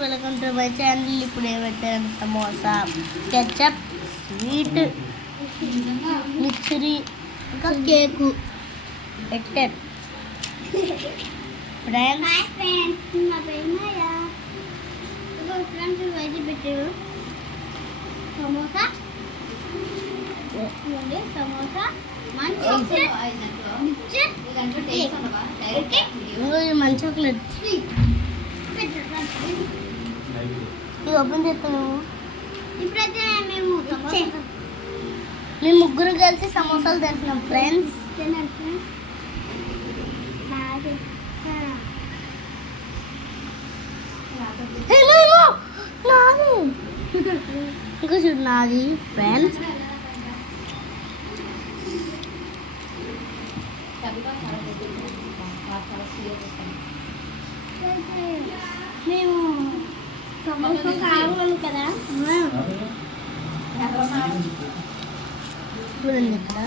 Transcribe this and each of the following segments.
Welcome to my channel. ఇప్పుడు ఏమంటారు samosa, ketchup, sweet, మిక్చరీ, ఇంకా కేకు పెట్టారు ఫ్రెండ్స్. నా పేరు మాయా. ఫ్రెండ్స్ వెజ్ పెట్టారు సమోసా, సమోసా, మంచి చాక్లెట్ ఇది ఓపెన్ చేస్తాను. ఇప్పుడైతే మేము ముగ్గురు కలిసి సమోసాలు తింటున్నాం ఫ్రెండ్స్. ఇంకా చూడు నాది ఫ్రెండ్స్. మేము సమోసా కావాలి కదా, చూడండి ఇక్కడ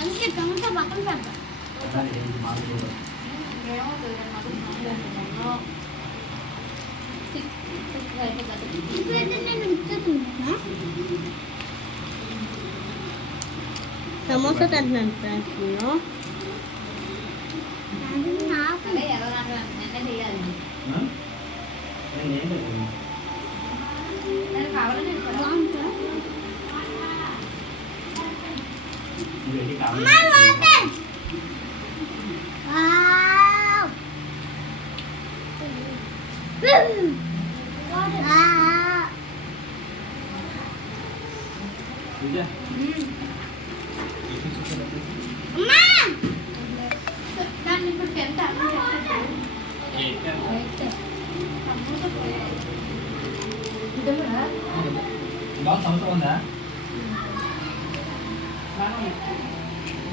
అందుకే సమోసా పక్కన పెడతాం. ఇప్పుడైతే నేను ఇచ్చేస్తున్నా సమోసా తింటున్నాను ఫ్రెండ్స్.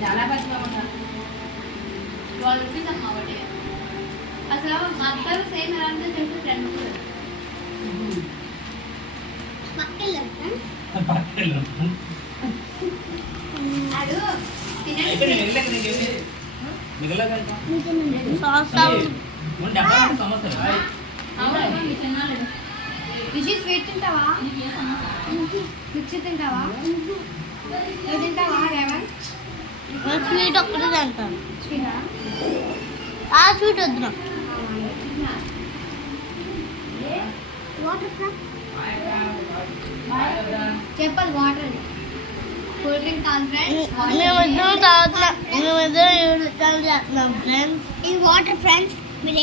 చాలా పచ్చిగా 12 రూపీస్ అమ్మ ఒకటి. అసలు మా అత్తలు సేమ్ ఎలా ఉందో చెప్పి ఫ్రెండ్ విషి స్వీట్ తింటావా, మిక్సీ తింటావా, తింటావా రేవన్? స్వీట్ ఒక్కటే తింటాను. ఆ స్వీట్ వద్దు. చెప్పదు వాటర్ కూల్ డ్రింక్ కాదు ఫ్రెండ్స్. మేమిద్దరం తాగుతున్నాం, మేమిద్దరం చేస్తున్నాం ఫ్రెండ్స్. ఇది వాటర్ ఫ్రెండ్స్. మీరు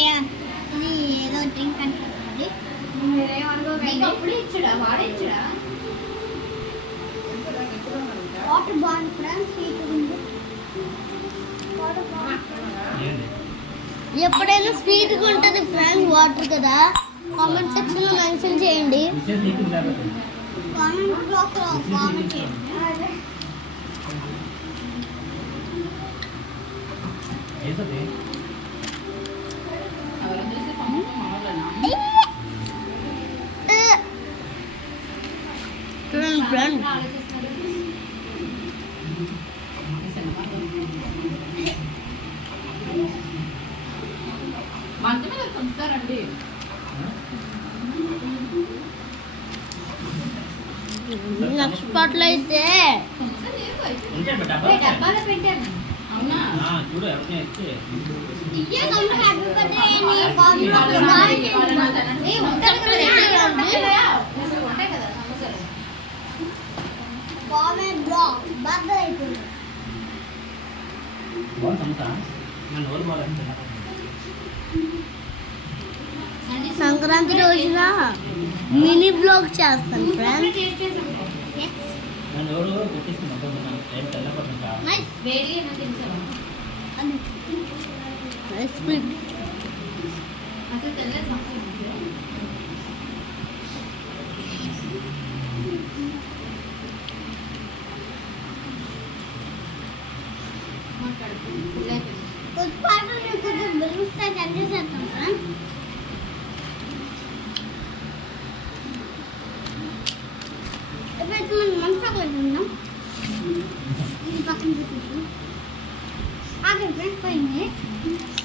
ఇది ఏదో డ్రింక్ అనుకుంటుంది. అప్పుడే ఇచ్చుడా వాడే ఇచ్చుడా వాటర్ బాగుంది ఫ్రెండ్స్. ఎప్పుడైనా స్వీట్గా ఉంటుంది ఫ్రెండ్స్ వాటర్ కదా, కామెంట్ సెక్షన్లో మెన్షన్ చేయండి. కామెంట్ బాక్స్లో కామెంట్ చేయండి. చూడండి ఫ్రెండ్స్, మంచి మీద పంచుతారండి. నెక్స్ట్ పాటలో అయితే డబ్బాలో పెట్టాను. అవునా సంక్రాంతి రోజున మినీ బ్లాగ్ చేస్తాను ఫ్రెండ్స్. వేడి ఏమో తెలుసా అసలు తెలియదు సంవత్సరం పక్కన పెట్టేసి ఆగే ఫ్రెండ్స్ 5 minutes.